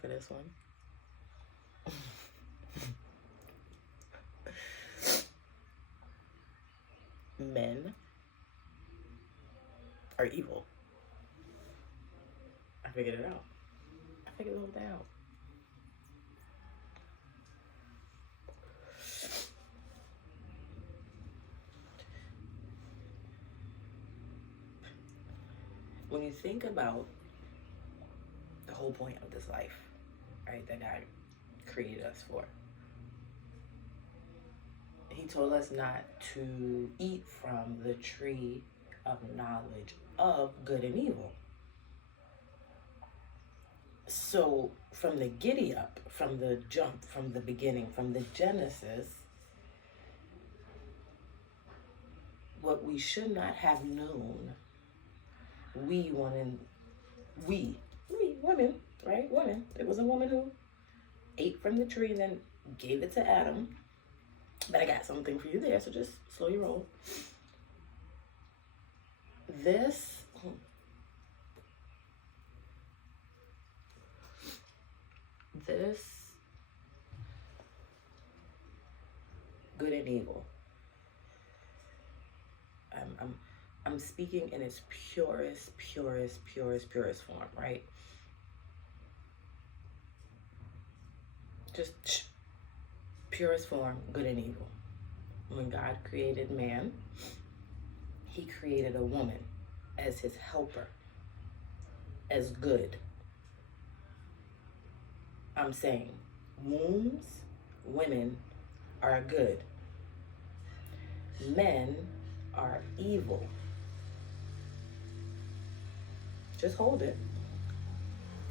for this one. Men are evil. I figured it out. I figured the whole thing out. When you think about the whole point of this life, right, that God created us for, He told us not to eat from the tree of knowledge of good and evil. So from the giddy up, from the jump, from the beginning, from the Genesis, what we should not have known, we women, right? Women. It was a woman who ate from the tree and then gave it to Adam. But I got something for you there, so just slow your roll. This good and evil. I'm speaking in its purest form, right? Just purest form, good and evil. When God created man, He created a woman as His helper, as good. I'm saying wombs, women are good. Men are evil. Just hold it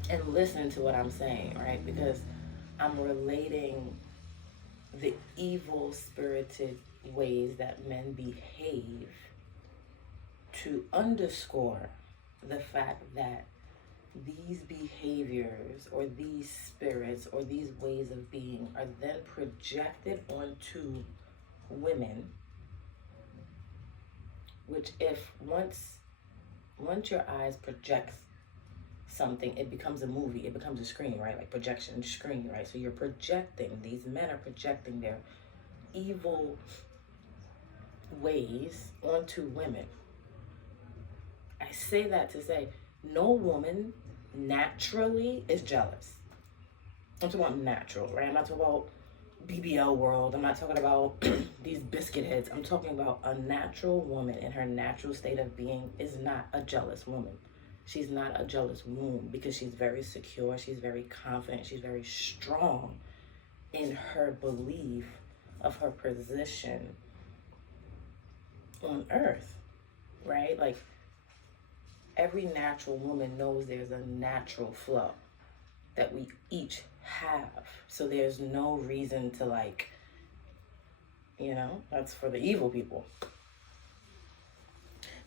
and listen to what I'm saying, right? Because I'm relating the evil spirited ways that men behave to underscore the fact that these behaviors or these spirits or these ways of being are then projected onto women, which if once your eyes project something, it becomes a movie, it becomes a screen, right? Like projection screen, right? So you're projecting, these men are projecting their evil ways onto women. I say that to say no woman naturally is jealous. I'm talking about natural, right? I'm not talking about BBL world. I'm not talking about these biscuit heads. I'm talking about a natural woman in her natural state of being is not a jealous woman. She's not a jealous womb because she's very secure. She's very confident. She's very strong in her belief of her position on earth, right? Like every natural woman knows there's a natural flow that we each have. So there's no reason to like, you know, that's for the evil people.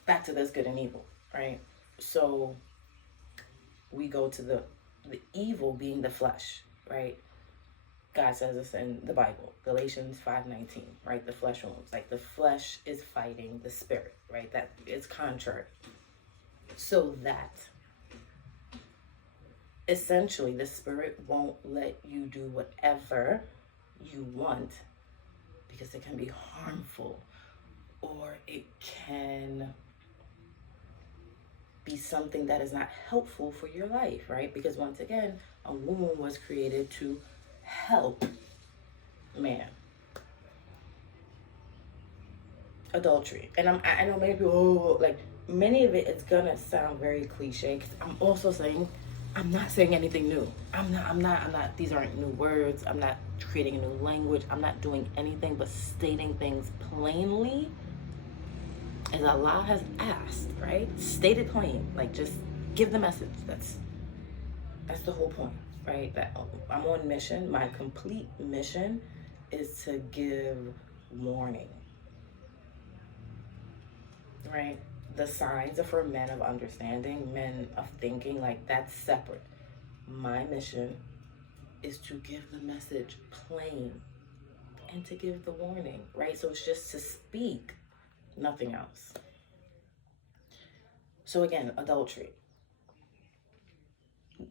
Back to this good and evil, right? So we go to the evil being the flesh, right? God says this in the Bible, Galatians 5:19, right? The flesh wounds, like the flesh is fighting the spirit, right? That it's contrary. So that essentially the spirit won't let you do whatever you want because it can be harmful or it can be something that is not helpful for your life, right? Because once again, a woman was created to help man. Adultery. And I know many people, like many of it's gonna sound very cliche because I'm also saying, I'm not saying anything new. I'm not, these aren't new words. I'm not creating a new language. I'm not doing anything but stating things plainly as Allah has asked, right? State it plain, like just give the message. That's the whole point, right? That I'm on mission. My complete mission is to give warning, right? The signs are for men of understanding, men of thinking, like that's separate. My mission is to give the message plain and to give the warning, right? So it's just to speak, nothing else. So again, adultery.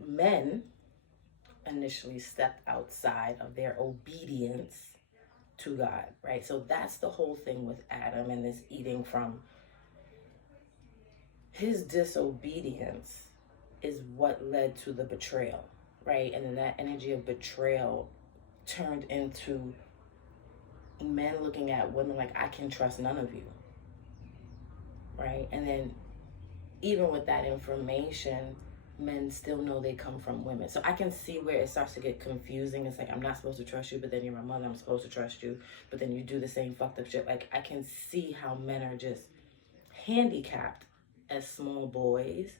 Men, initially stepped outside of their obedience to God, right? So that's the whole thing with Adam and this eating from. His disobedience is what led to the betrayal, right? And then that energy of betrayal turned into men looking at women like, I can trust none of you, right? And then even with that information, men still know they come from women. So I can see where it starts to get confusing. It's like, I'm not supposed to trust you, but then you're my mother, I'm supposed to trust you, but then you do the same fucked up shit. Like, I can see how men are just handicapped as small boys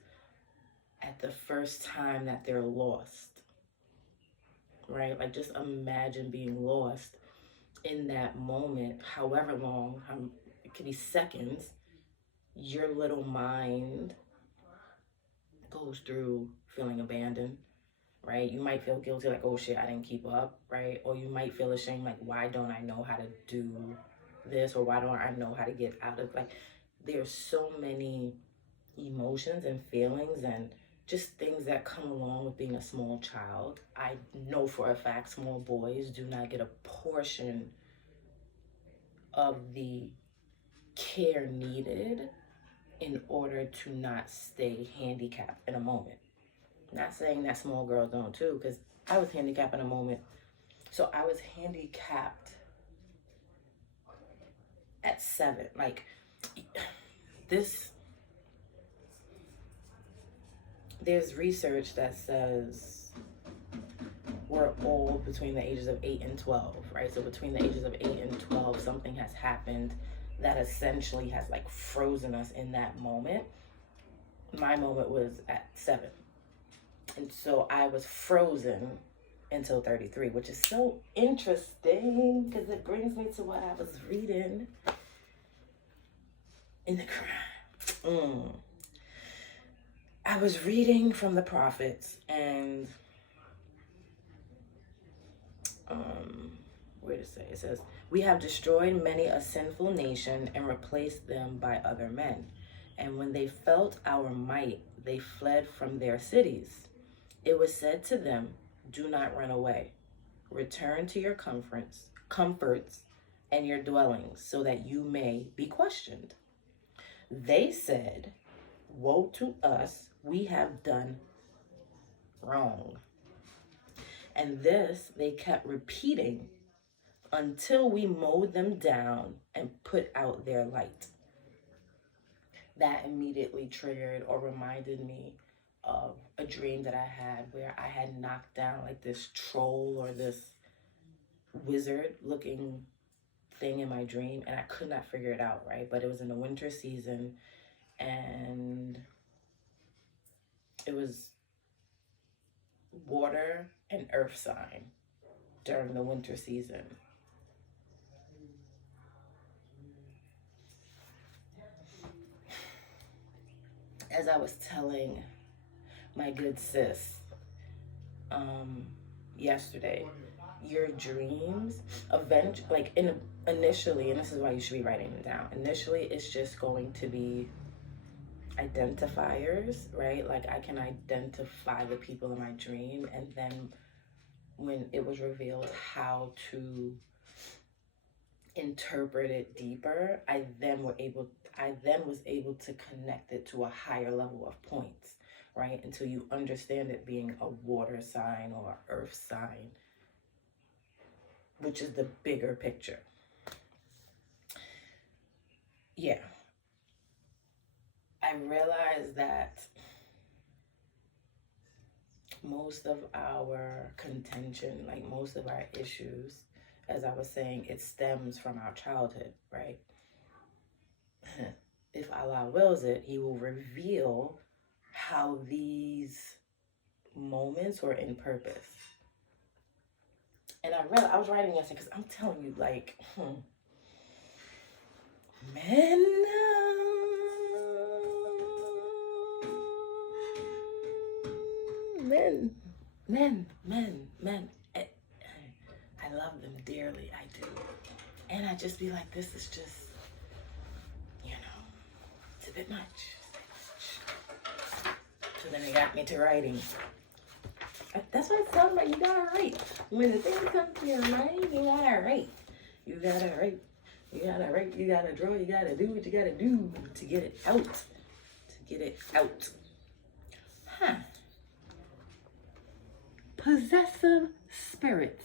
at the first time that they're lost, right? Like, just imagine being lost in that moment, however long, it could be seconds, your little mind goes through feeling abandoned, right? You might feel guilty, like, oh shit, I didn't keep up, right? Or you might feel ashamed, like, why don't I know how to do this? Or why don't I know how to get out of, like, there's so many emotions and feelings and just things that come along with being a small child. I know for a fact small boys do not get a portion of the care needed in order to not stay handicapped in a moment. Not saying that small girls don't too, because I was handicapped in a moment. So I was handicapped at 7. Like, there's research that says we're all between the ages of 8 and 12, right? So between the ages of 8 and 12, something has happened that essentially has like frozen us in that moment. My moment was at 7. And so I was frozen until 33, which is so interesting because it brings me to what I was reading in the Quran. I was reading from the prophets, and where to say? It says, we have destroyed many a sinful nation and replaced them by other men. And when they felt our might, they fled from their cities. It was said to them, do not run away. Return to your comforts and your dwellings, so that you may be questioned. They said, woe to us, we have done wrong. And this they kept repeating until we mowed them down and put out their light. That immediately triggered or reminded me of a dream that I had where I had knocked down like this troll or this wizard looking thing in my dream, and I could not figure it out, right? But it was in the winter season, and it was water and earth sign during the winter season. As I was telling my good sis yesterday, your dreams initially, and this is why you should be writing them down, initially it's just going to be identifiers, right? Like, I can identify the people in my dream, and then when it was revealed how to interpret it deeper, I then was able to connect it to a higher level of points, right? Until you understand it being a water sign or earth sign, which is the bigger picture. Yeah. I realized that most of our contention, like most of our issues, as I was saying, it stems from our childhood, right? If Allah wills it, He will reveal how these moments were in purpose. And I was writing yesterday because I'm telling you, like, men. I love them dearly, I do. And I just be like, this is just, it's a bit much. So then it got me to writing. That's what it's talking about. You gotta write. When the thing comes to your mind, you gotta write. You gotta write. You gotta write. You gotta draw. You gotta do what you gotta do to get it out. To get it out. Huh. Possessive spirits.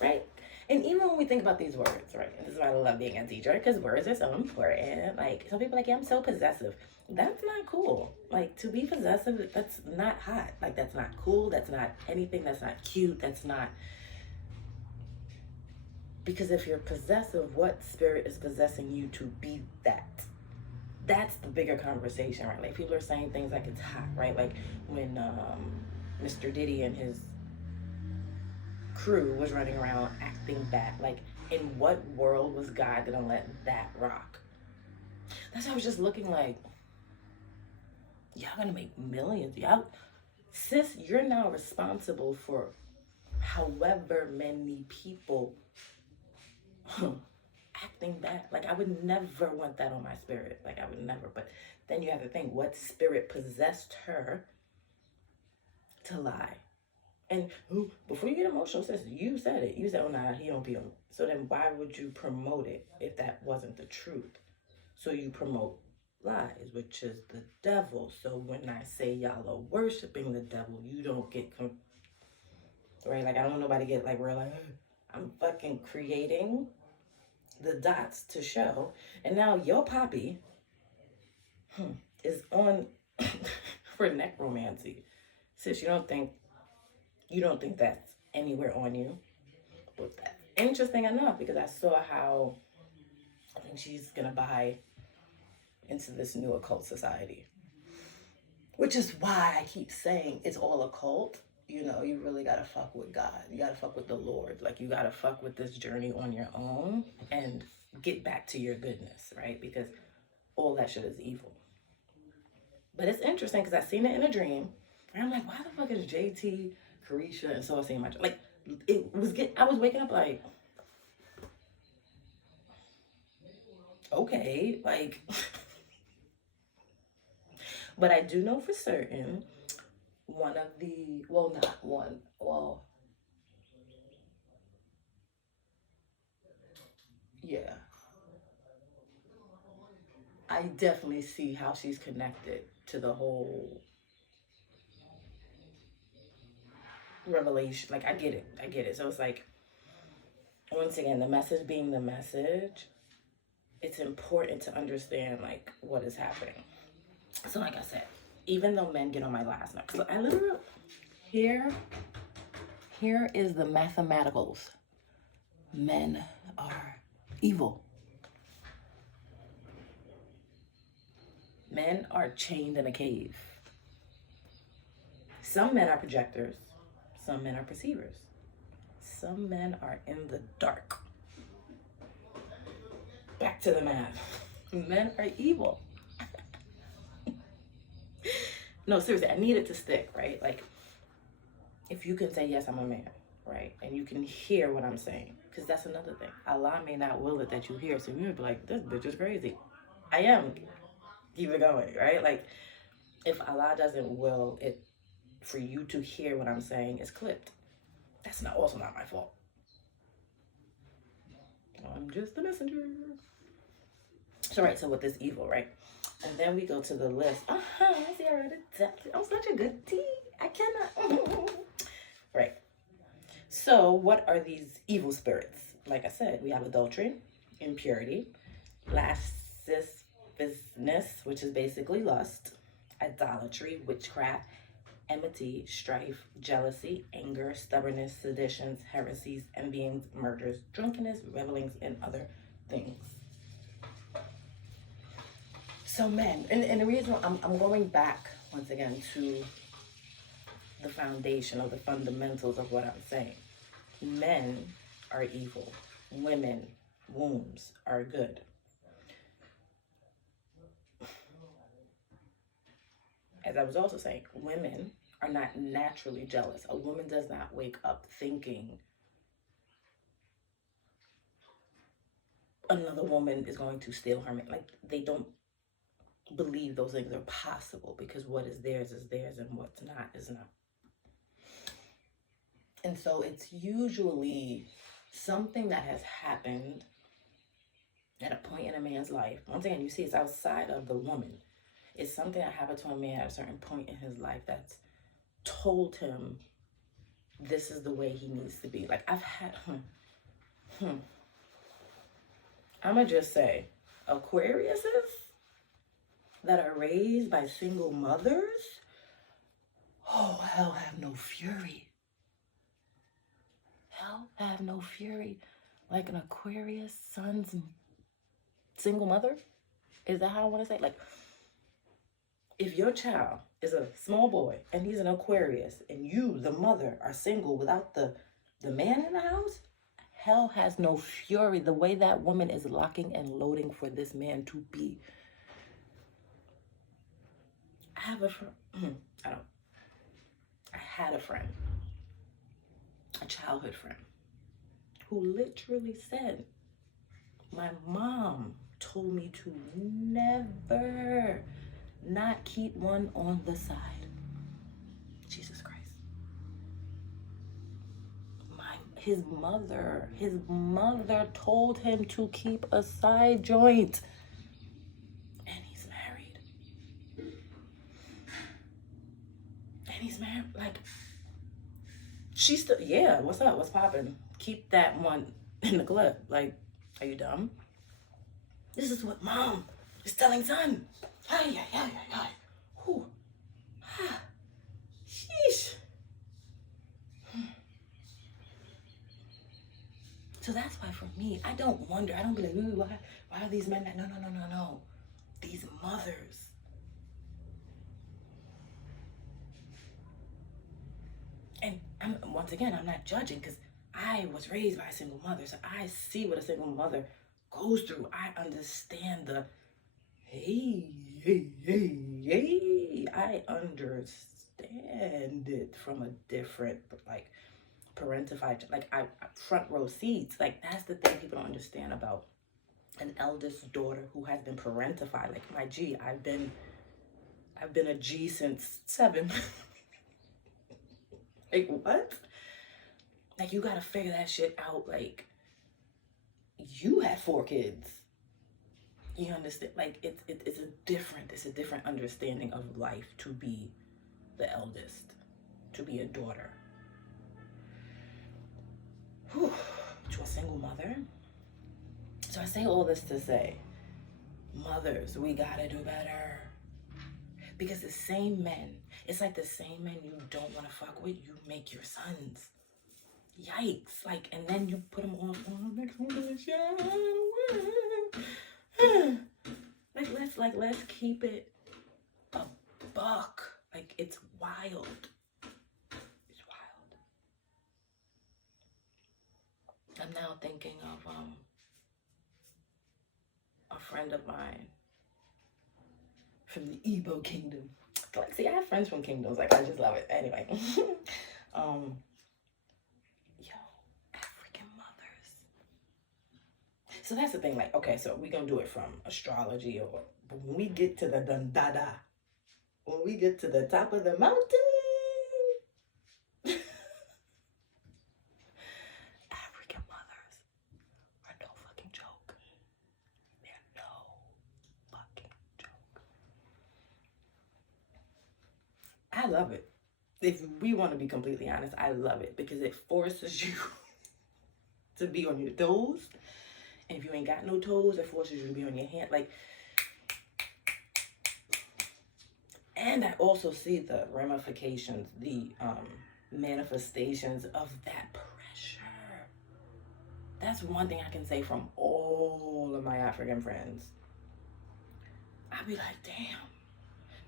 Right? And even when we think about these words, right? And this is why I love being a teacher, because words are so important. Like, some people are like, yeah, I'm so possessive. That's not cool. Like, to be possessive, that's not hot. Like, that's not cool. That's not anything. That's not cute. That's not. Because if you're possessive, what spirit is possessing you to be that? That's the bigger conversation, right? Like, people are saying things like it's hot, right? Like when Mr. Diddy and his crew was running around acting bad. Like, in what world was God gonna let that rock? That's why I was just looking like, y'all gonna make millions. Y'all, sis, you're now responsible for however many people acting bad. Like, I would never want that on my spirit. Like, I would never. But then you have to think, what spirit possessed her to lie? And before you get emotional, sis, you said it. You said, oh, nah, he don't be on. So then why would you promote it if that wasn't the truth? So you promote lies, which is the devil. So when I say y'all are worshiping the devil, you don't get, right? Like, I don't want nobody to get like, we're like, I'm fucking creating the dots to show. And now your poppy is on for necromancy. Sis, you don't think that's anywhere on you? But that's interesting enough, because I saw how I think she's gonna buy into this new occult society, which is why I keep saying it's all occult. You know, you really gotta fuck with God. You gotta fuck with the Lord. Like, you gotta fuck with this journey on your own and get back to your goodness, right? Because all that shit is evil. But it's interesting because I seen it in a dream, and I'm like, why the fuck is JT, Carisha, and Saucy in my dream? Like, I was waking up like, okay, like, but I do know for certain one of the, well, not one, well, yeah, I definitely see how she's connected to the whole revelation. Like, I get it. So it's like, once again, the message being the message, it's important to understand like what is happening. So like I said, even though men get on my last nerve, because I literally, here is the mathematicals. Men are evil. Men are chained in a cave. Some men are projectors. Some men are perceivers. Some men are in the dark. Back to the math. Men are evil. No, seriously, I need it to stick, right? Like, if you can say, yes, I'm a man, right? And you can hear what I'm saying. Because that's another thing. Allah may not will it that you hear. So you'll be like, this bitch is crazy. I am. Keep it going, right? Like, if Allah doesn't will it for you to hear what I'm saying, it's clipped. That's also not my fault. I'm just the messenger. So, right, so with this evil, right? And then we go to the list. I see, I read it. I'm such a good tea. I cannot. Right. So, what are these evil spirits? Like I said, we have adultery, impurity, lasciviousness, which is basically lust, idolatry, witchcraft, enmity, strife, jealousy, anger, stubbornness, seditions, heresies, envyings, murders, drunkenness, revelings, and other things. So men, and the reason I'm going back once again to the foundation of the fundamentals of what I'm saying. Men are evil. Women, wombs, are good. As I was also saying, women are not naturally jealous. A woman does not wake up thinking another woman is going to steal her man. Like, they don't, believe those things are possible, because what is theirs and what's not is not. And so it's usually something that has happened at a point in a man's life. Once again, you see, it's outside of the woman. It's something that happened to a man at a certain point in his life that's told him this is the way he needs to be. Like, I've had, I'm gonna just say, Aquariuses that are raised by single mothers, oh, hell have no fury. Hell have no fury. Like an Aquarius son's single mother? Is that how I want to say? Like, if your child is a small boy and he's an Aquarius and you, the mother, are single without the man in the house, hell has no fury. The way that woman is locking and loading for this man to be. I have a friend. I had a friend, a childhood friend, who literally said, my mom told me to never not keep one on the side. Jesus Christ. His mother told him to keep a side joint. And he's married. Like, she's still, yeah, what's up? What's poppin'? Keep that one in the clip. Like, are you dumb? This is what mom is telling son. Ay. Whew. Sheesh. So that's why for me, I don't wonder. I don't be like, ooh, why are these men that, no. These mothers. And once again, I'm not judging, because I was raised by a single mother. So I see what a single mother goes through. I understand the, hey. I understand it from a different, like, parentified, like, I front row seats. Like, that's the thing people don't understand about an eldest daughter who has been parentified. Like, my G, I've been a G since 7. Like, what? Like, you gotta figure that shit out. Like, you had 4 kids. You understand? Like, it's a different understanding of life to be the eldest, to be a daughter. Whew. To a single mother. So I say all this to say, mothers, we gotta do better. Because the same men, it's like the same men you don't want to fuck with, you make your sons. Yikes. Like, and then you put them off, oh, next one gonna shine. Let's keep it a buck. Like, it's wild. It's wild. I'm now thinking of a friend of mine from the Igbo kingdom. Like, see, I have friends from kingdoms. Like, I just love it. Anyway, African mothers. So that's the thing. Like, okay, so we're gonna do it from astrology, but when we get to the Dundada, when we get to the top of the mountain, African mothers are no fucking joke. They're no fucking joke. I love it. If we want to be completely honest, I love it, because it forces you to be on your toes. And if you ain't got no toes, it forces you to be on your hand. Like, and I also see the ramifications, the manifestations of that pressure. That's one thing I can say from all of my African friends. I'd be like, damn.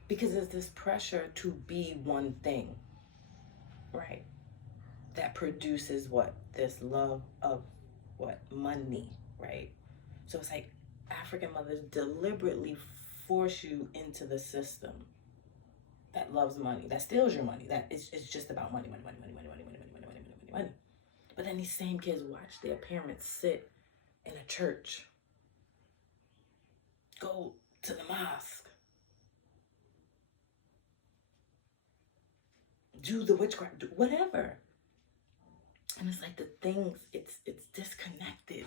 Because there's this pressure to be one thing, right? That produces what? This love of what? Money, right? So it's like African mothers deliberately force you into the system that loves money, that steals your money, that it's just about money. But then these same kids watch their parents sit in a church, go to the mosque, do the witchcraft, do whatever. And it's like the things, it's disconnected,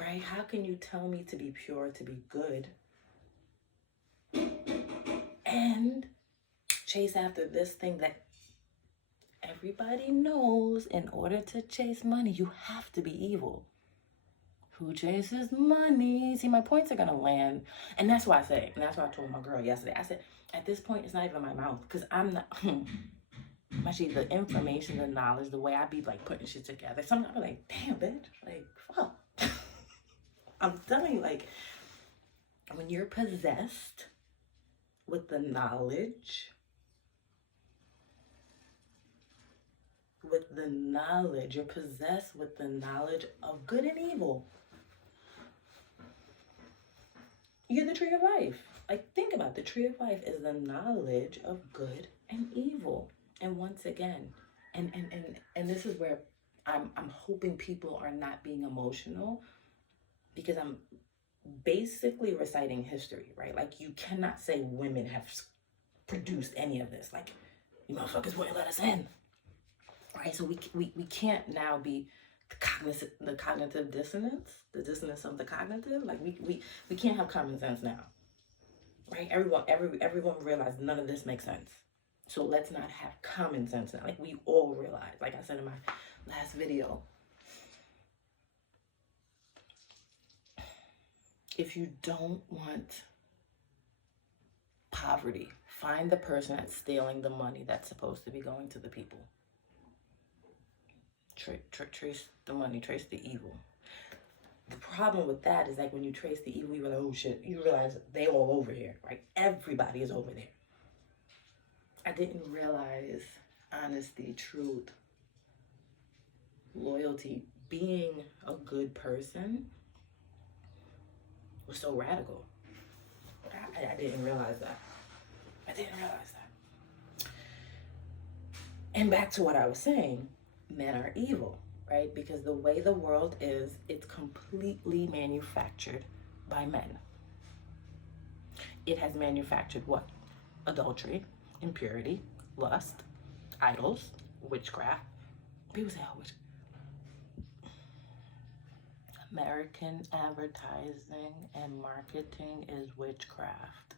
right? How can you tell me to be pure, to be good, and chase after this thing that everybody knows in order to chase money, you have to be evil? Who chases money? See, my points are gonna land. And that's why I say, and that's why I told my girl yesterday, I said, at this point, it's not even my mouth, because I'm not, actually, the information, the knowledge, the way I be like putting shit together, sometimes I'm like, damn, bitch, like, fuck. I'm telling you, like, when you're possessed with the knowledge, you're possessed with the knowledge of good and evil. You're the tree of life. Like, think about it. The tree of life is the knowledge of good and evil. And once again, and this is where I'm hoping people are not being emotional, because I'm basically reciting history, right? Like, you cannot say women have produced any of this. Like, you motherfuckers wouldn't let us in, right? So we can't now be the cognitive dissonance, the dissonance of the cognitive. Like, we can't have common sense now, right? Everyone realized none of this makes sense. So let's not have common sense now. Like, we all realize, like I said in my last video, if you don't want poverty, find the person that's stealing the money that's supposed to be going to the people. Trace the money, trace the evil. The problem with that is, like, when you trace the evil, you're like, oh shit, you realize they all over here, right? Everybody is over there. I didn't realize honesty, truth, loyalty, being a good person was so radical. I didn't realize that. And back to what I was saying, men are evil, right? Because the way the world is, it's completely manufactured by men. It has manufactured what? Adultery, impurity, lust, idols, witchcraft. People say, oh, witchcraft. American advertising and marketing is witchcraft.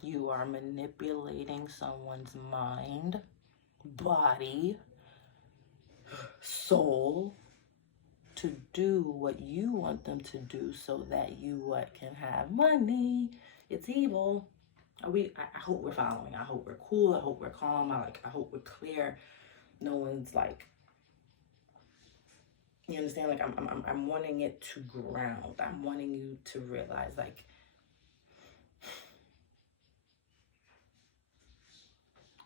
You are manipulating someone's mind, body, soul to do what you want them to do so that you can have money. It's evil. I hope we're following. I hope we're cool. I hope we're calm. I hope we're clear. No one's like, you understand? Like, I'm wanting it to ground. I'm wanting you to realize, like,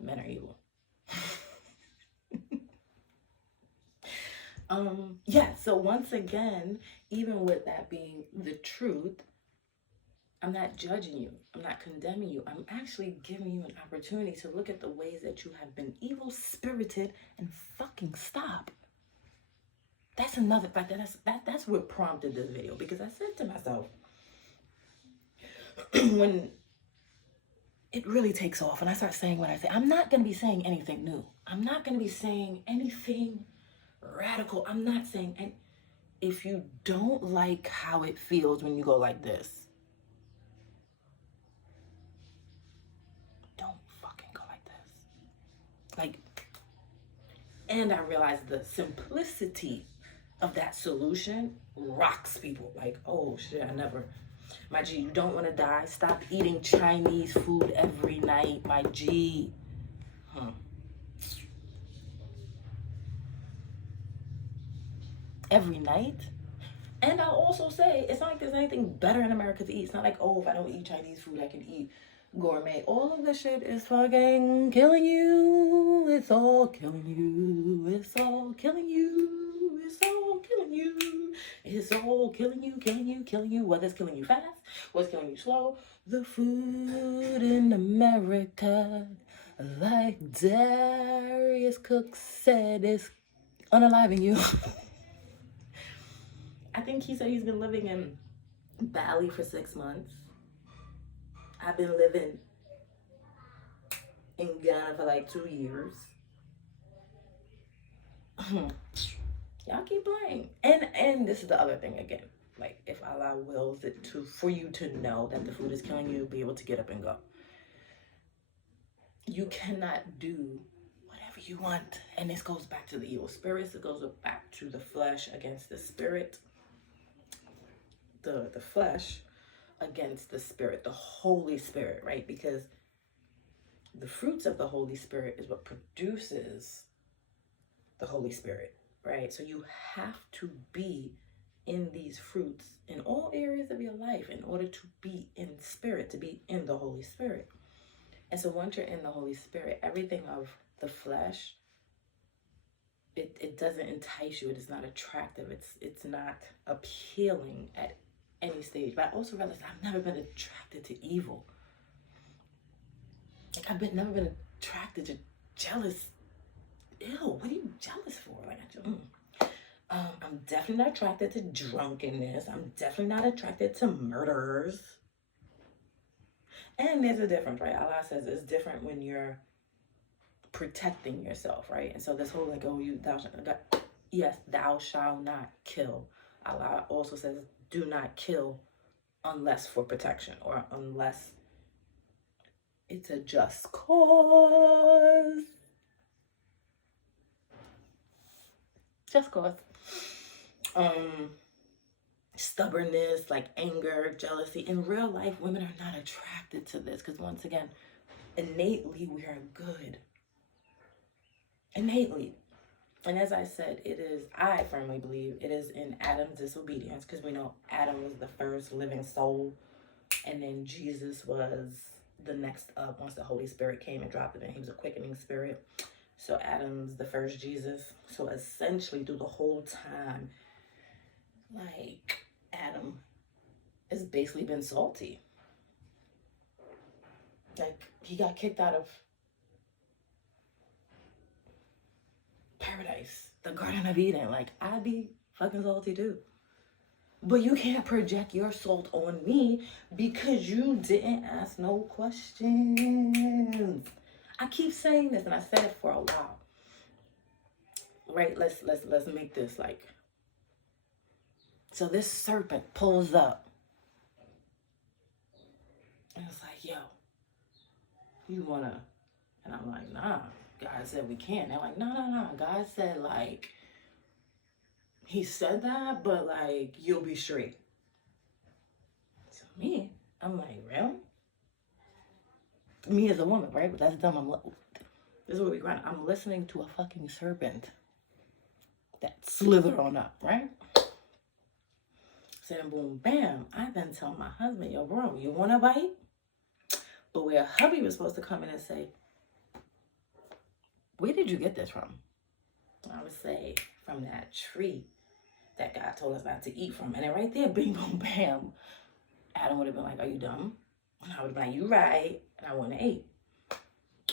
men are evil. Yeah, so once again, even with that being the truth, I'm not judging you. I'm not condemning you. I'm actually giving you an opportunity to look at the ways that you have been evil-spirited and fucking stop. That's another fact. That's what prompted this video, because I said to myself, when it really takes off and I start saying what I say, I'm not going to be saying anything new. I'm not going to be saying anything radical. I'm not saying, and if you don't like how it feels when you go like this, don't fucking go like this. Like, and I realized the simplicity of that solution rocks people. Like, oh shit, I never, my G, you don't want to die? Stop eating Chinese food every night, my G. Every night? And I'll also say, it's not like there's anything better in America to eat. It's not like, oh, if I don't eat Chinese food, I can eat gourmet. All of this shit is fucking killing you. It's all killing you. It's all killing you. It's all killing you. It's all killing you, killing you, killing you. Whether it's killing you fast, whether it's killing you slow. The food in America, like Darius Cook said, is unaliving you. I think he said he's been living in Bali for 6 months. I've been living in Ghana for like 2 years. Y'all keep playing. And this is the other thing again. Like, if Allah wills it to for you to know that the food is killing you, be able to get up and go. You cannot do whatever you want. And this goes back to the evil spirits. It goes back to the flesh against the spirit. The flesh against the spirit, the Holy Spirit, right? Because the fruits of the Holy Spirit is what produces the Holy Spirit, right? So you have to be in these fruits in all areas of your life in order to be in spirit, to be in the Holy Spirit. And so once you're in the Holy Spirit, everything of the flesh, it doesn't entice you. It is not attractive. It's not appealing at any stage. But I also realized I've never been attracted to evil. Like, I've never been attracted to jealous. Ew, what are you jealous for? Like, I'm definitely not attracted to drunkenness. I'm definitely not attracted to murderers. And there's a difference, right? Allah says it's different when you're protecting yourself, right? And so this whole like, oh, thou shalt not kill. Allah also says, do not kill unless for protection or unless it's a just cause. Just cause. Stubbornness, like anger, jealousy. In real life, women are not attracted to this because once again, innately we are good. Innately. And as I said, I firmly believe it is in Adam's disobedience, because we know Adam was the first living soul, and then Jesus was the next up once the Holy Spirit came and dropped it in. He was a quickening spirit. So Adam's the first Jesus. So essentially through the whole time, like, Adam has basically been salty. Like, he got kicked out of paradise, the Garden of Eden. Like, I'd be fucking salty too. But you can't project your salt on me because you didn't ask no questions. I keep saying this, and I said it for a while. Right? Let's make this like. So this serpent pulls up, and it's like, yo, you wanna? And I'm like, nah. God said we can't. They're like, no. God said, like, he said that, but like, you'll be straight. So me, I'm like, really? Me as a woman, right? But that's dumb. This is what we grind. I'm listening to a fucking serpent that slithered on up, right? So then boom, bam. I then tell my husband, yo, bro, you want a bite? But where hubby was supposed to come in and say, where did you get this from? I would say, from that tree that God told us not to eat from. And then right there, bing, boom, bam, Adam would have been like, are you dumb? And I would have been like, you right. And I wouldn't have ate.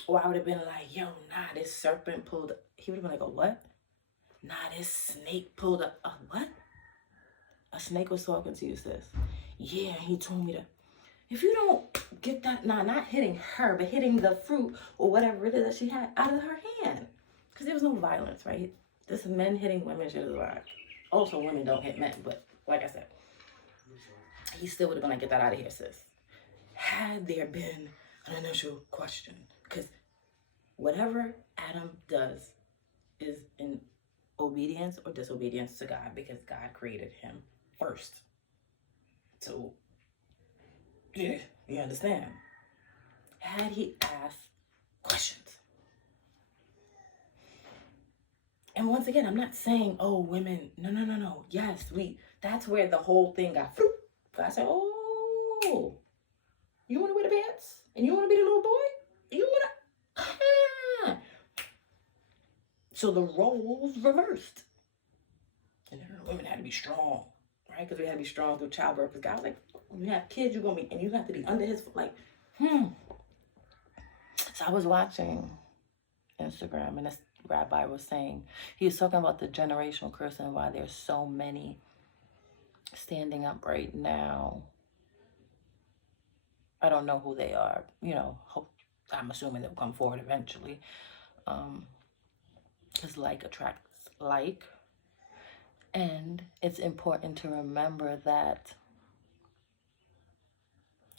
Or I would have been like, yo, nah, this serpent pulled. He would have been like, a what? Nah, this snake pulled up. A what? A snake was talking to you, sis. Yeah, he told me to. If you don't get that, not hitting her, but hitting the fruit or whatever it is that she had out of her hand. Because there was no violence, right? This men hitting women shit is like. Also, women don't hit men, but like I said, he still would have been like, get that out of here, sis. Had there been an initial question. Because whatever Adam does is in obedience or disobedience to God, because God created him first. So, yeah, you understand? Had he asked questions. And once again, I'm not saying, oh, women, no. Yes, that's where the whole thing got through. I said, oh, you want to wear the pants? And you want to be the little boy? You want to? So the roles reversed. And women had to be strong, right? Because we had to be strong through childbirth. Because God was like, when you have kids, you're going to be, and you have to be under his, like, So I was watching Instagram, and this rabbi was saying, he was talking about the generational curse and why there's so many standing up right now. I don't know who they are, I'm assuming they'll come forward eventually. Because like attracts like. And it's important to remember that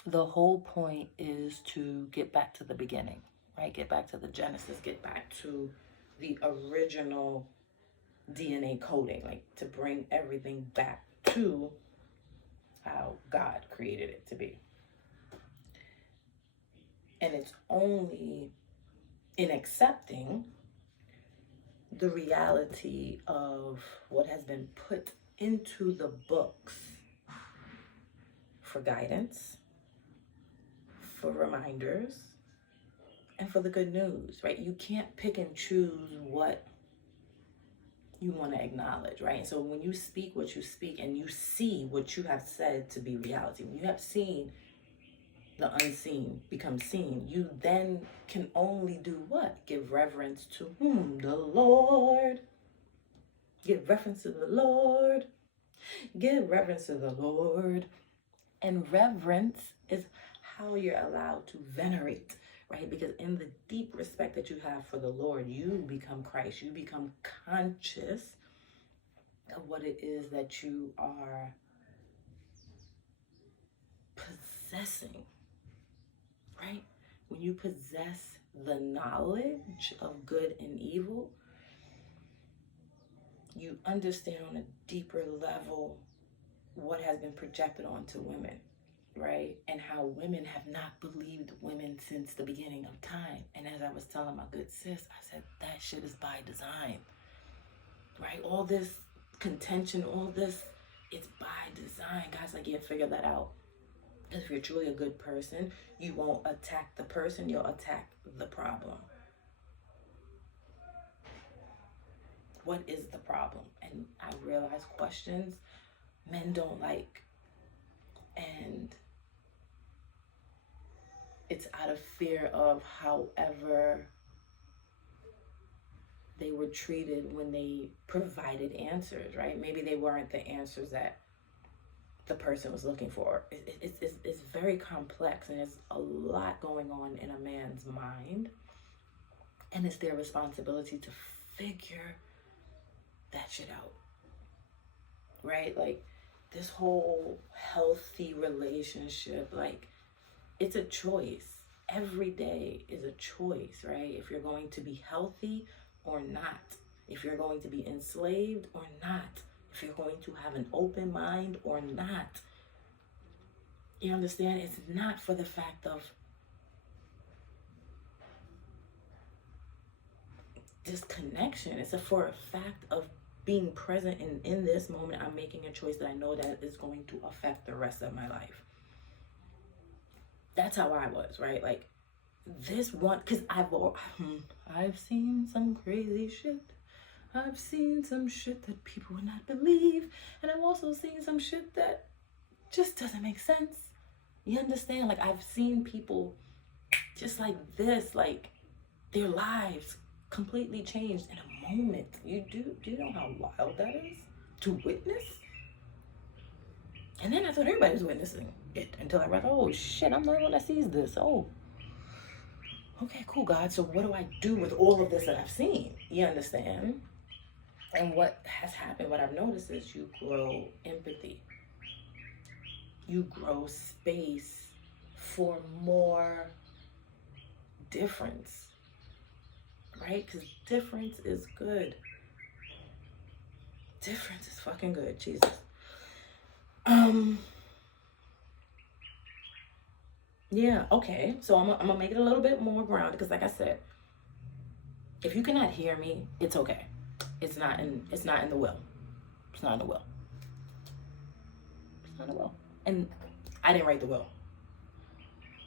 the whole point is to get back to the beginning, right? Get back to the Genesis, get back to the original DNA coding, like to bring everything back to how God created it to be. And it's only in accepting the reality of what has been put into the books for guidance, for reminders, and for the good news, right? You can't pick and choose what you want to acknowledge, right? So when you speak what you speak and you see what you have said to be reality, when you have seen the unseen become seen, you then can only do what? Give reverence to whom? The Lord. Give reverence to the Lord. Give reverence to the Lord. And reverence is how you're allowed to venerate, right? Because in the deep respect that you have for the Lord, you become Christ. You become conscious of what it is that you are possessing, right? When you possess the knowledge of good and evil, you understand on a deeper level what has been projected onto women, right? And how women have not believed women since the beginning of time. And as I was telling my good sis, I said, that shit is by design, right? All this contention, all this, it's by design. Guys, like, yeah, figure that out. Because if you're truly a good person, you won't attack the person, you'll attack the problem. What is the problem? And I realize questions men don't like. And it's out of fear of however they were treated when they provided answers, right? Maybe they weren't the answers that the person was looking for. It's very complex, and there's a lot going on in a man's mind. And it's their responsibility to figure that shit out, right? Like, this whole healthy relationship, like, it's a choice. Every day is a choice, right? If you're going to be healthy or not, if you're going to be enslaved or not, if you're going to have an open mind or not. You understand? It's not for the fact of disconnection. It's for a fact of being present, and in this moment, I'm making a choice that I know that is going to affect the rest of my life. That's how I was, right? Like, this one, because I've seen some crazy shit. I've seen some shit that people would not believe, and I've also seen some shit that just doesn't make sense. You understand? Like, I've seen people just like this, like, their lives completely changed in a moment. Do you know how wild that is to witness? And then I thought everybody was witnessing it until I realized, oh shit, I'm the only one that sees this. Oh, okay, cool, God. So what do I do with all of this that I've seen? You understand? And what has happened, what I've noticed is you grow empathy. You grow space for more difference, right? Because difference is good. Difference is fucking good, Jesus. Yeah, okay. So I'm gonna make it a little bit more grounded, because like I said, if you cannot hear me, it's okay. It's not in the will. It's not in the will. It's not in the will. And I didn't write the will.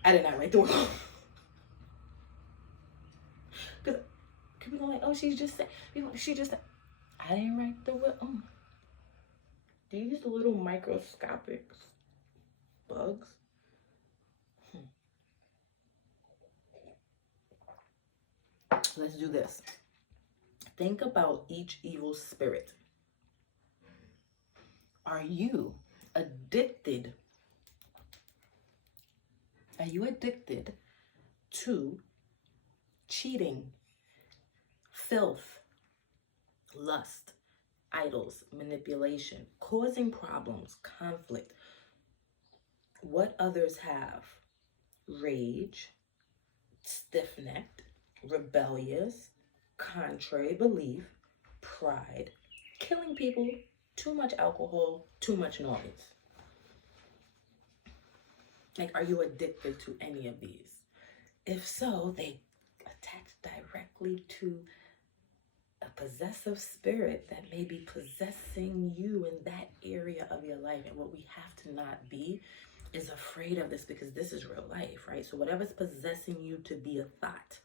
I did not write the will. Because people are like, oh, she just said, I didn't write the will. Oh. These little microscopic bugs. Let's do this. Think about each evil spirit. Are you addicted? Are you addicted to cheating, filth, lust, idols, manipulation, causing problems, conflict. What others have: rage, stiff-necked, rebellious, contrary belief, pride, killing people, too much alcohol, too much noise. Like, are you addicted to any of these? If so, they attach directly to a possessive spirit that may be possessing you in that area of your life. And what we have to not be is afraid of this, because this is real life, right? So whatever's possessing you to be a thought,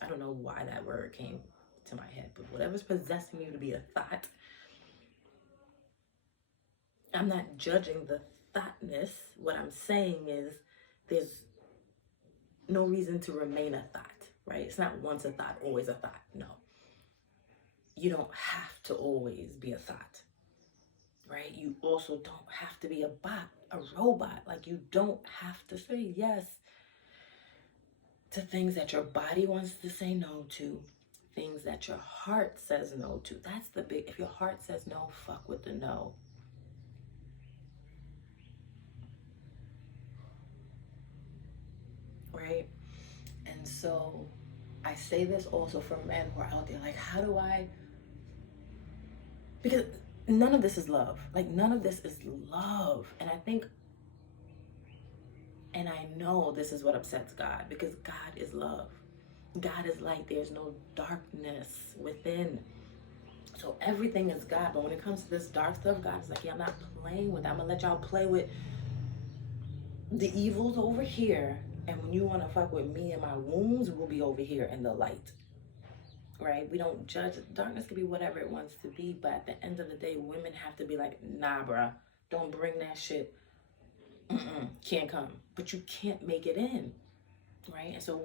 I don't know why that word came to my head, but whatever's possessing you to be a thought, I'm not judging the thoughtness. What I'm saying is there's no reason to remain a thought, right? It's not once a thought, always a thought. No. You don't have to always be a thought, right? You also don't have to be a bot, a robot. Like, you don't have to say yes to things that your body wants to say no to, things that your heart says no to. That's the big, if your heart says no, fuck with the no. Right? And so I say this also for men who are out there, like, how do I, because none of this is love. Like, none of this is love. And I think, and I know this is what upsets God, because God is love. God is light. There's no darkness within. So everything is God. But when it comes to this dark stuff, God is like, yeah, I'm not playing with that. I'm going to let y'all play with the evils over here. And when you want to fuck with me and my wounds, we'll be over here in the light. Right? We don't judge. Darkness can be whatever it wants to be. But at the end of the day, women have to be like, nah, bruh, don't bring that shit. Can't come. But you can't make it in. Right? And so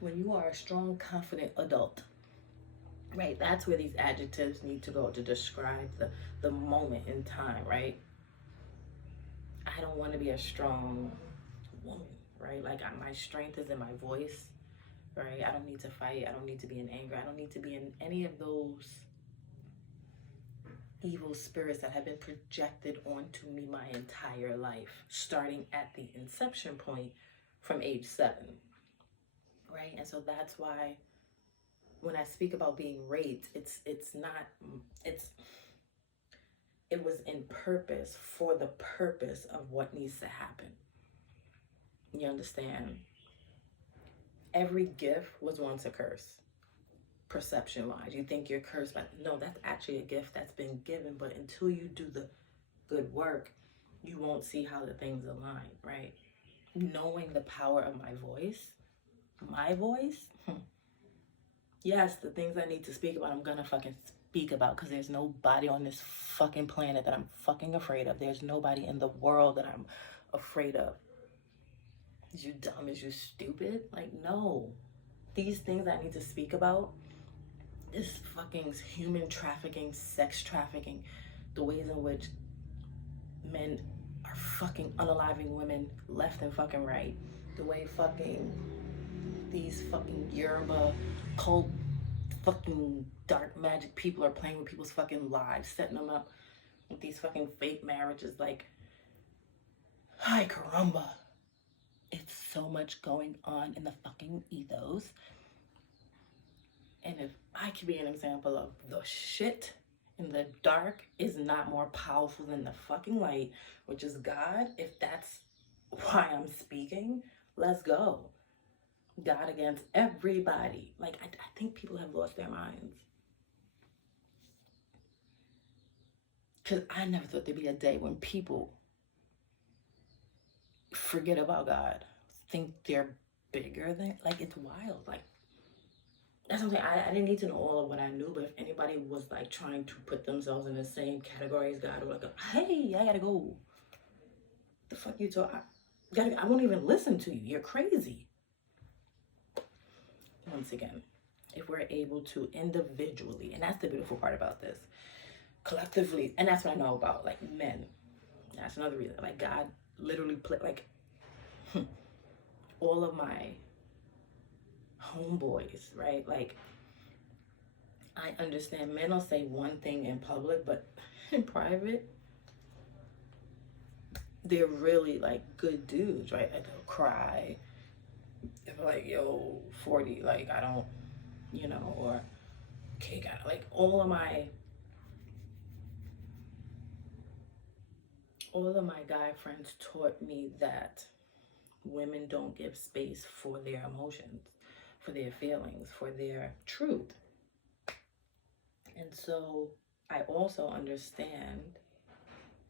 when you are a strong, confident adult, right, that's where these adjectives need to go to describe the moment in time, right? I don't want to be a strong woman, right? Like, my strength is in my voice, right? I don't need to fight. I don't need to be in anger. I don't need to be in any of those evil spirits that have been projected onto me my entire life, starting at the inception point from age 7, right? And so that's why when I speak about being raped, it was in purpose, for the purpose of what needs to happen. You understand? Every gift was once a curse, perception-wise. You think you're cursed, but no, that's actually a gift that's been given. But until you do the good work, you won't see how the things align, right? Knowing the power of my voice, yes, the things I need to speak about, I'm gonna fucking speak about, because there's nobody on this fucking planet that I'm fucking afraid of. There's nobody in the world that I'm afraid of. Is you dumb? Is you stupid? Like, no. These things I need to speak about, this fucking human trafficking, sex trafficking, the ways in which men are fucking unaliving women left and fucking right, the way fucking these fucking Yoruba cult fucking dark magic people are playing with people's fucking lives, setting them up with these fucking fake marriages. Like, hi caramba, it's so much going on in the fucking ethos. And if I could be an example of the shit in the dark is not more powerful than the fucking light, which is God, if that's why I'm speaking, let's go. God against everybody. Like, I think people have lost their minds. Because I never thought there'd be a day when people forget about God, think they're bigger than, like, it's wild. Like, that's something I didn't need to know all of what I knew, but if anybody was like trying to put themselves in the same category as God, or like, hey, I gotta go. The fuck you talk? I won't even listen to you. You're crazy. Once again, if we're able to individually, and that's the beautiful part about this, collectively, and that's what I know about like men. That's another reason. Like, God literally like all of my homeboys, right? Like, I understand men will say one thing in public, but in private, they're really like good dudes, right? Like, they'll cry. They're like, yo, 40, like, I don't, or, okay, God, like, all of my guy friends taught me that women don't give space for their emotions, for their feelings, for their truth. And so I also understand,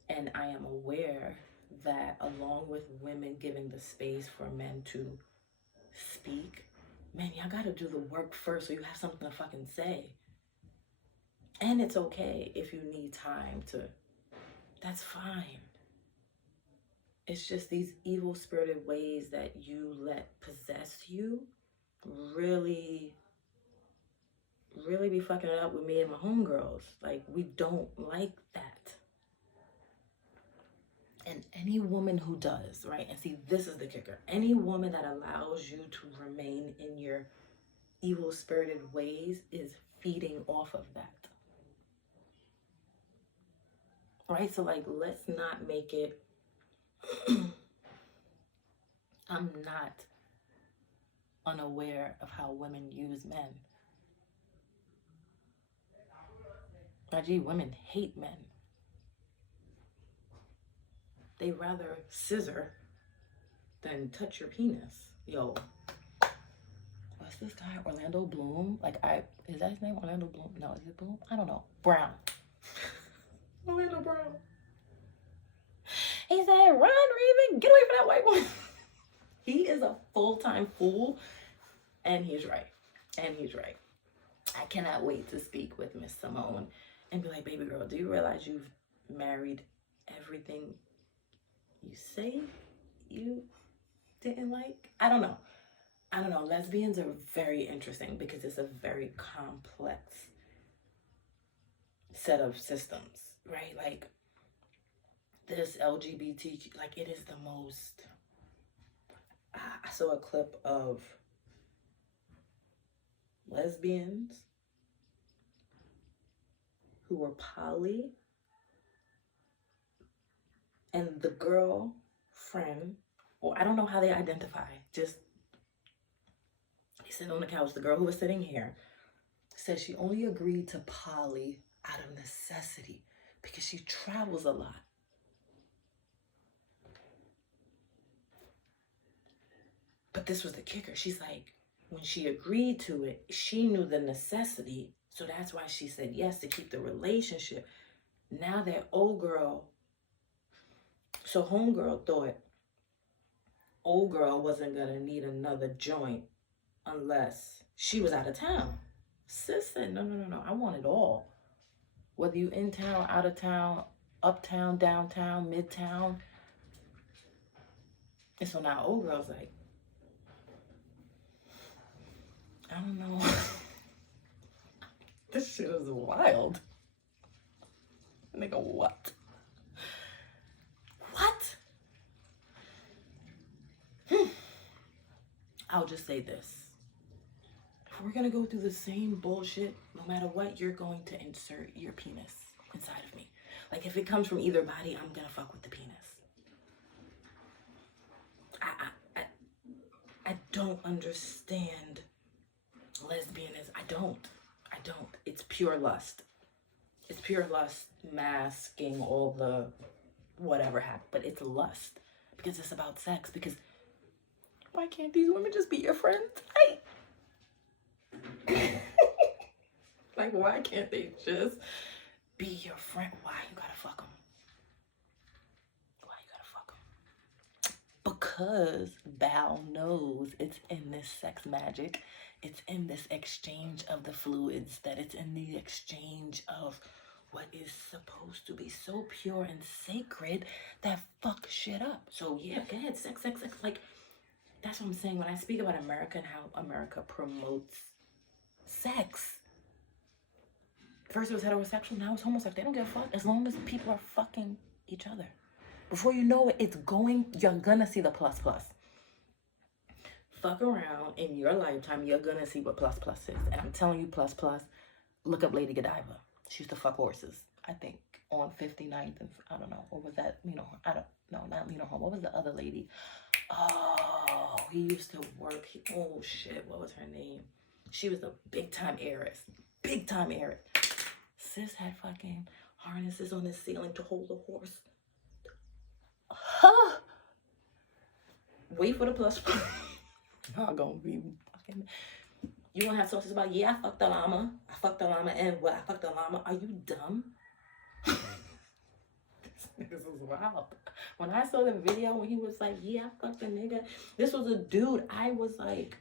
and I am aware that along with women giving the space for men to speak, man, y'all gotta do the work first so you have something to fucking say. And it's okay if you need time to, that's fine. It's just these evil spirited ways that you let possess you really be fucking it up with me and my homegirls. Like, we don't like that. And any woman who does, right? And see, this is the kicker. Any woman that allows you to remain in your evil spirited ways is feeding off of that. Right? So, like, let's not make it I'm not unaware of how women use men. Now, gee, women hate men. They rather scissor than touch your penis. Yo, what's this guy? Orlando Bloom? Like, is that his name? Orlando Bloom? No, is it Bloom? I don't know. Brown. Orlando Brown. He said, run, Raven, get away from that white woman. He is a full-time fool, and he's right. And he's right. I cannot wait to speak with Miss Simone and be like, baby girl, do you realize you've married everything you say you didn't like? I don't know. Lesbians are very interesting because it's a very complex set of systems, right? Like, this LGBTQ, like, it is the most, I saw a clip of lesbians who were poly, and the girlfriend, or I don't know how they identify, just sitting on the couch, the girl who was sitting here said she only agreed to poly out of necessity because she travels a lot. But this was the kicker. She's like, when she agreed to it, she knew the necessity. So that's why she said yes, to keep the relationship. Now that old girl, so homegirl thought old girl wasn't going to need another joint unless she was out of town. Sis said, no. I want it all. Whether you in town, out of town, uptown, downtown, midtown. And so now old girl's like, I don't know. This shit is wild. Nigga, what? What? I'll just say this. If we're gonna go through the same bullshit, no matter what, you're going to insert your penis inside of me. Like, if it comes from either body, I'm gonna fuck with the penis. I don't understand lesbianism. I don't. It's pure lust. It's pure lust masking all the whatever happened. But it's lust. Because it's about sex. Because why can't these women just be your friends? Like, why can't they just be your friend? Why you gotta fuck them? Because Val knows it's in this sex magic. It's in this exchange of the fluids, that it's in the exchange of what is supposed to be so pure and sacred that fuck shit up. So yeah, go ahead, sex. Like, that's what I'm saying when I speak about America and how America promotes sex. First it was heterosexual, now it's homosexual. They don't give a fuck as long as people are fucking each other. Before you know it, you're gonna see the plus. fuck around in your lifetime, you're gonna see what plus plus is. And I'm telling you, plus plus, look up Lady Godiva. She used to fuck horses, I think, on 59th and I don't know. Or was that, I don't know, not Lena Horne. What was the other lady? Oh, he used to work. Oh shit, what was her name? She was a big time heiress. Big time heiress. Sis had fucking harnesses on the ceiling to hold the horse. Huh? Wait for the plus. Y'all gonna be fucking. You gonna have sources about, yeah, I fucked the llama. I fucked the llama and what? I fucked the llama. Are you dumb? This is wild. When I saw the video when he was like, yeah, I fucked a nigga. This was a dude. I was like,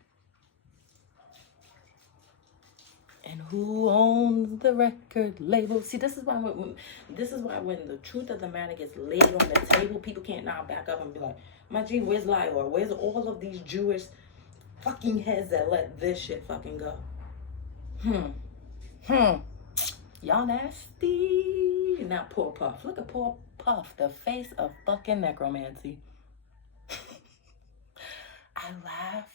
and who owns the record label? See, this is why when the truth of the matter gets laid on the table, people can't now back up and be like, my G, where's Lior? Where's all of these Jewish fucking heads that let this shit fucking go? Y'all nasty. Now poor Puff. Look at poor Puff, the face of fucking necromancy. I laugh.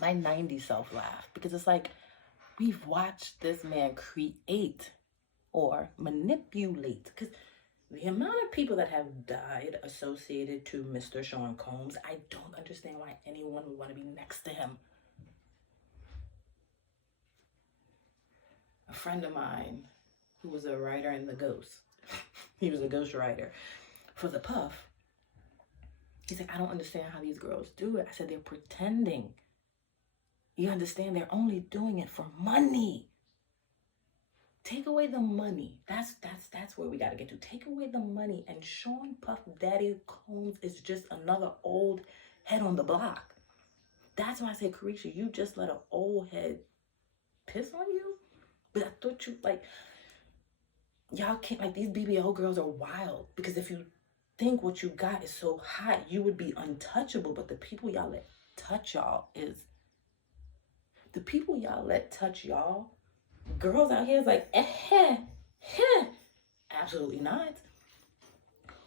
My 90s self laugh because it's like, we've watched this man create or manipulate. Because the amount of people that have died associated to Mr. Sean Combs, I don't understand why anyone would want to be next to him. A friend of mine who was a writer in The Ghost, he was a ghost writer for the Puff. He's like, I don't understand how these girls do it. I said, they're pretending. You understand? They're only doing it for money. Take away the money. That's where we got to get to. Take away the money, and Sean Puff Daddy Combs is just another old head on the block. That's why I say, Carisha, you just let an old head piss on you. But I thought you, like, y'all can't, like, these BBL girls are wild. Because if you think what you got is so hot, you would be untouchable. But the people y'all let touch y'all is, the people y'all let touch y'all, girls out here is like, absolutely not.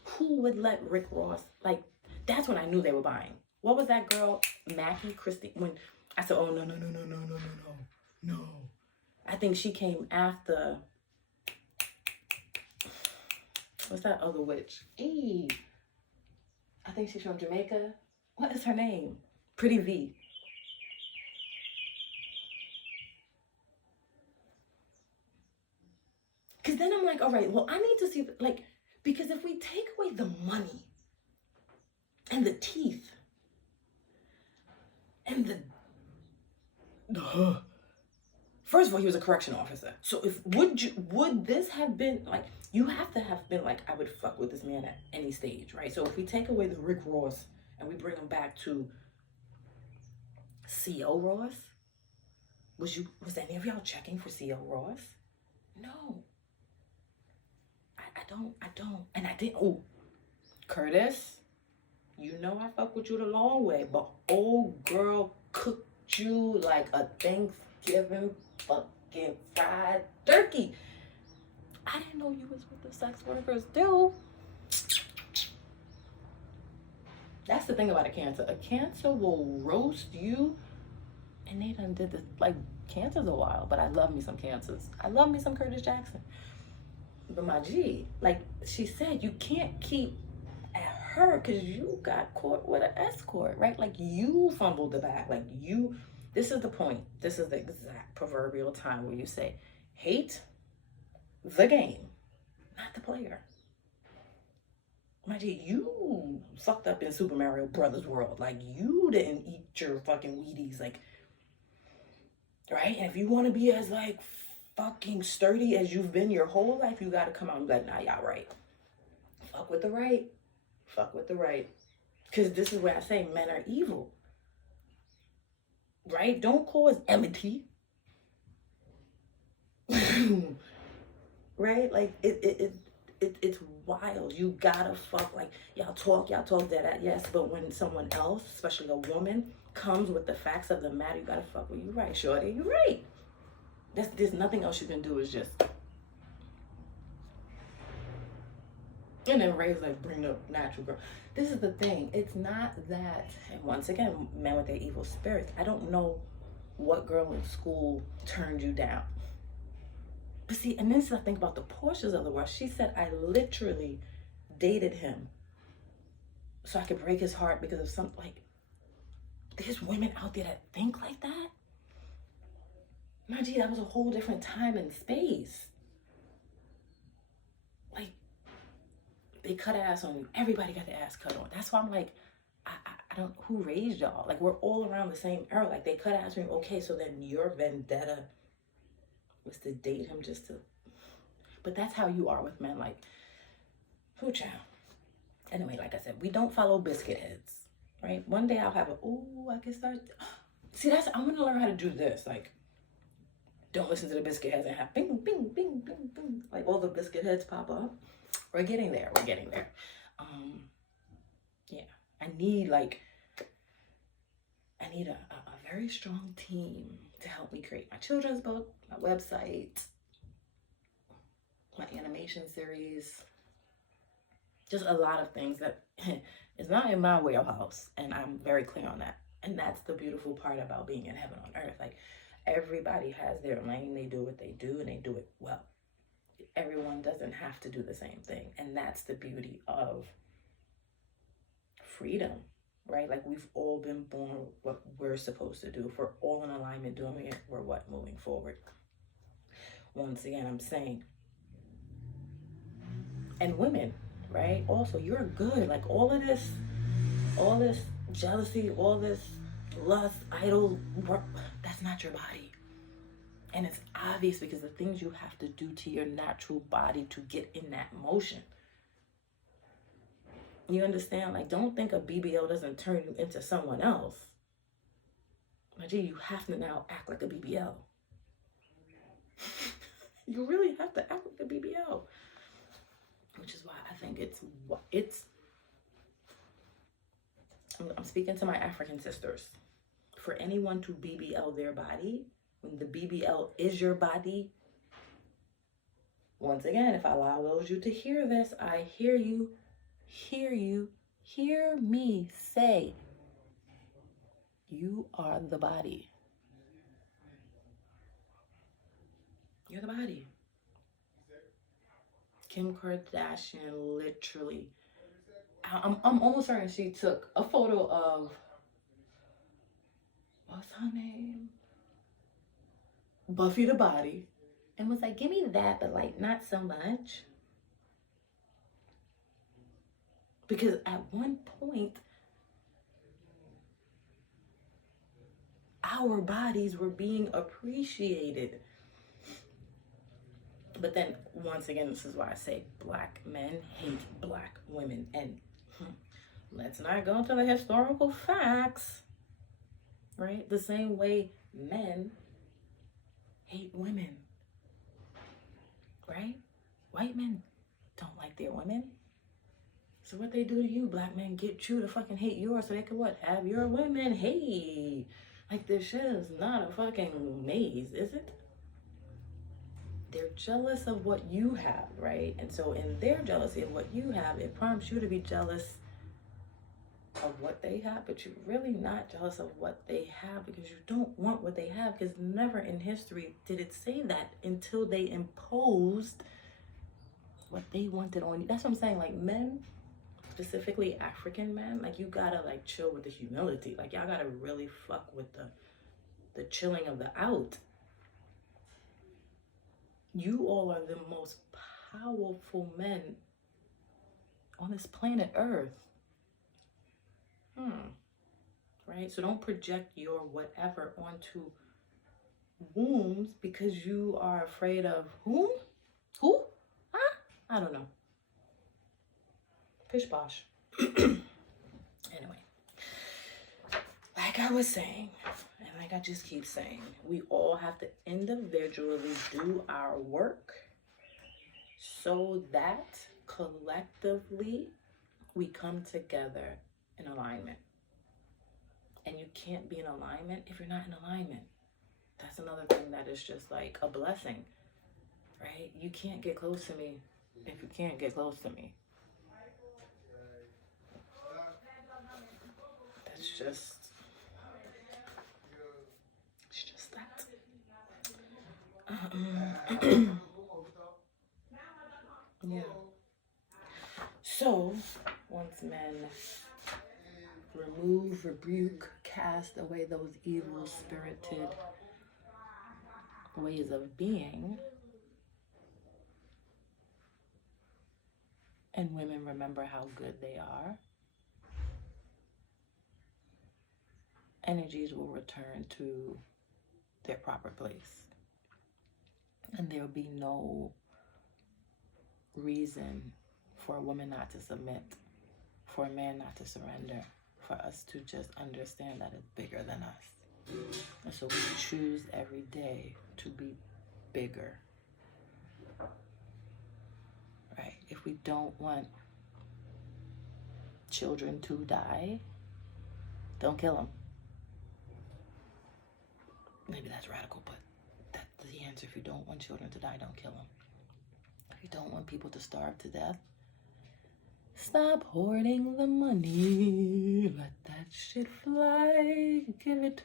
Who would let Rick Ross, like, that's when I knew they were buying. What was that girl, Mackie Christie, when I said, oh, no. I think she came after, what's that other witch? I think she's from Jamaica. What is her name? Pretty V. Because then I'm like, all right, well, I need to see, like, because if we take away the money and the teeth and the first of all, he was a correction officer. So would this have been, like, you have to have been like, I would fuck with this man at any stage, right? So if we take away the Rick Ross and we bring him back to C.O. Ross, was any of y'all checking for C.O. Ross? No. I don't. And I didn't. Oh, Curtis, you know I fuck with you the long way, but old girl cooked you like a Thanksgiving fucking fried turkey. I didn't know you was with the sex workers, dude. That's the thing about a cancer. A cancer will roast you, and they done did this, like, cancer's a while, but I love me some cancers. I love me some Curtis Jackson. But my G, like she said, you can't keep at her because you got caught with an escort, right? Like, you fumbled the bag. Like, this is the point. This is the exact proverbial time where you say, hate the game, not the player. My G, you fucked up in Super Mario Brothers world. Like, you didn't eat your fucking Wheaties. Like, right? And if you want to be as, like, fucking sturdy as you've been your whole life, you got to come out and be like, nah, y'all right. Fuck with the right. Fuck with the right. Because this is where I say men are evil. Right? Don't cause enmity. Right? Like, it's wild. You gotta fuck. Like, y'all talk that, yes, but when someone else, especially a woman, comes with the facts of the matter, you gotta fuck with. You right, shorty. You right. There's nothing else you can do. Is just And then Ray's like, bring up natural girl. This is the thing. It's not that, and once again, men with their evil spirits. I don't know what girl in school turned you down. But see, and this is the thing about the Porsches of the world. She said, I literally dated him so I could break his heart because of something. Like, there's women out there that think like that. My G, that was a whole different time and space. Like, they cut ass on you. Everybody got their ass cut on. That's why I'm like, I don't, who raised y'all? Like, we're all around the same era. Like, they cut ass on you. Okay, so then your vendetta was to date him just to, but that's how you are with men. Like, who child? Anyway, like I said, we don't follow biscuit heads, right? One day I'll have a, ooh, I can start. See, that's, I'm gonna learn how to do this. Like, don't listen to the biscuit heads and have bing, bing, bing, bing, bing. Like all the biscuit heads pop up. We're getting there. We're getting there. Yeah, I need a very strong team to help me create my children's book, my website, my animation series, just a lot of things that is not in my wheelhouse, and I'm very clear on that. And that's the beautiful part about being in heaven on earth. Like, everybody has their lane, they do what they do, and they do it well. Everyone doesn't have to do the same thing, and that's the beauty of freedom, right? Like, we've all been born what we're supposed to do. If we're all in alignment doing it, we're what? Moving forward. Once again, I'm saying, and women, right? Also, you're good. Like, all this jealousy, all this lust, idol work, that's not your body. And it's obvious because the things you have to do to your natural body to get in that motion. You understand? Like, don't think a BBL doesn't turn you into someone else. My G, you have to now act like a BBL. You really have to act like a BBL. Which is why I think I'm speaking to my African sisters. For anyone to BBL their body, when the BBL is your body, once again, if I allow those you to hear this, I hear you, hear me say, you are the body. You're the body. Kim Kardashian literally, I'm almost certain she took a photo of, what's her name? Buffy the Body, and was like, give me that, but like not so much. Because at one point, our bodies were being appreciated. But then, once again, this is why I say black men hate black women. And let's not go into the historical facts, right? The same way men hate women, right? White men don't like their women. So what they do to you, black men, get you to fucking hate yours so they can what? Have your women. Hey, like, this shit is not a fucking maze, is it? They're jealous of what you have, right? And so in their jealousy of what you have, it prompts you to be jealous of what they have, but you're really not jealous of what they have because you don't want what they have, because never in history did it say that until they imposed what they wanted on you. That's what I'm saying. Like, men, specifically African men, like, you gotta like chill with the humility. Like, y'all gotta really fuck with the chilling of the out. You all are the most powerful men on this planet Earth. Right? So don't project your whatever onto wombs because you are afraid of whom? Who? Huh? I don't know. Pish posh. Anyway, like I was saying, and like I just keep saying, we all have to individually do our work so that collectively we come together in alignment. And you can't be in alignment if you're not in alignment. That's another thing that is just like a blessing, right? You can't get close to me if you can't get close to me. just that. Yeah. So, once men remove, rebuke, cast away those evil spirited ways of being, and women remember how good they are, energies will return to their proper place. And there will be no reason for a woman not to submit, for a man not to surrender, for us to just understand that it's bigger than us. And so we choose every day to be bigger. Right? If we don't want children to die, don't kill them. Maybe that's radical, but that's the answer. If you don't want children to die, don't kill them. If you don't want people to starve to death, stop hoarding the money. Let that shit fly. Give it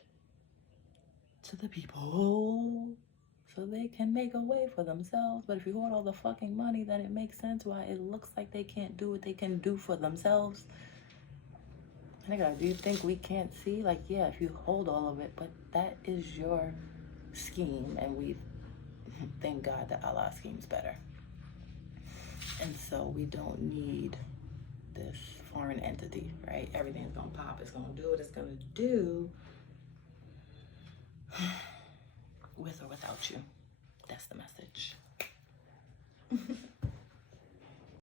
to the people so they can make a way for themselves. But if you hoard all the fucking money, then it makes sense why it looks like they can't do what they can do for themselves. Nigga, do you think we can't see? Like, yeah, if you hold all of it, but that is your scheme, and we thank God that Allah's scheme's better. And so we don't need this foreign entity, right? Everything's gonna pop, it's gonna do what it's gonna do with or without you. That's the message.